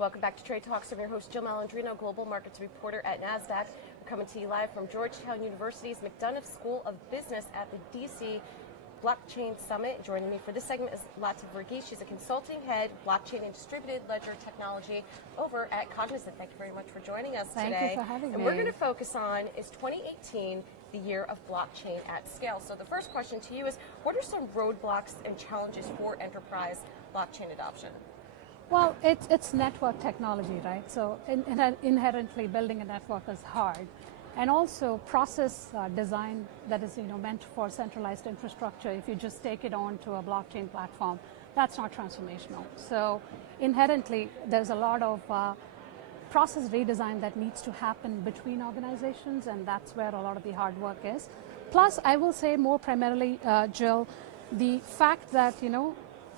Welcome back to Trade Talks. I'm your host, Jill Malandrino, Global Markets Reporter at Nasdaq. We're coming to you live from Georgetown University's McDonough School of Business at the DC Blockchain Summit. Joining me for this segment is Lata Varghese. She's a consulting head, blockchain and distributed ledger technology over at Cognizant. Thank you very much for joining us today. Thank you for having me. And we're going to focus on, is 2018 the year of blockchain at scale? So the first question to you is, what are some roadblocks and challenges for enterprise blockchain adoption? Well, it's network technology, right? So inherently building a network is hard. And also process design that is meant for centralized infrastructure, if you just take it on to a blockchain platform, that's not transformational. So inherently, there's a lot of process redesign that needs to happen between organizations, and that's where a lot of the hard work is. Plus, I will say more primarily, Jill, the fact that,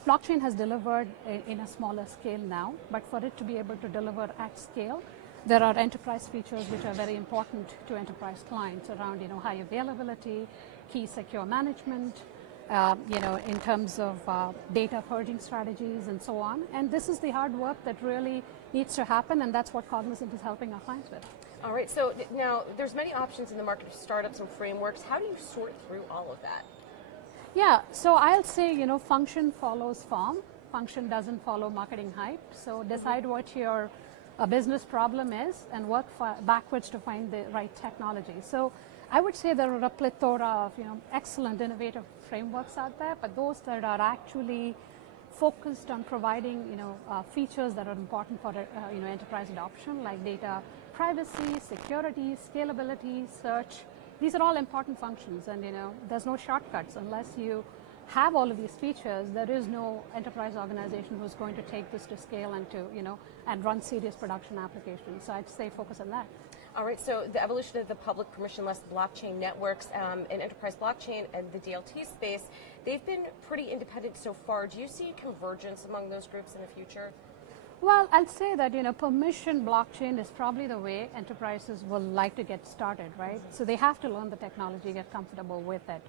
blockchain has delivered in a smaller scale now, but for it to be able to deliver at scale, there are enterprise features which are very important to enterprise clients around, high availability, key secure management, in terms of data purging strategies and so on. And this is the hard work that really needs to happen, and that's what Cognizant is helping our clients with. All right, so now there's many options in the market for startups and frameworks. How do you sort through all of that? Yeah, so I'll say, function follows form. Function doesn't follow marketing hype. So decide what your business problem is and work backwards to find the right technology. So I would say there are a plethora of, excellent innovative frameworks out there, but those that are actually focused on providing, features that are important for, enterprise adoption, like data privacy, security, scalability, search. These are all important functions, and there's no shortcuts. Unless you have all of these features, there is no enterprise organization who's going to take this to scale and to and run serious production applications. So I'd say focus on that. All right, so the evolution of the public permissionless blockchain networks in enterprise blockchain and the DLT space, they've been pretty independent so far. Do you see convergence among those groups in the future? Well, I'd say that, permission blockchain is probably the way enterprises will like to get started, right? So they have to learn the technology, get comfortable with it.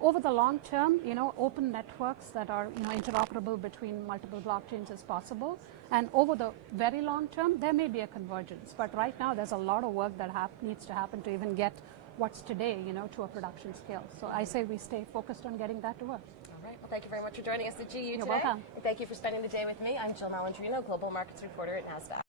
Over the long term, open networks that are, interoperable between multiple blockchains is possible. And over the very long term, there may be a convergence. But right now, there's a lot of work that needs to happen to even get what's today, to a production scale. So I say we stay focused on getting that to work. All right. Well, thank you very much for joining us at GU today. You're welcome. And thank you for spending the day with me. I'm Jill Malandrino, Global Markets Reporter at Nasdaq.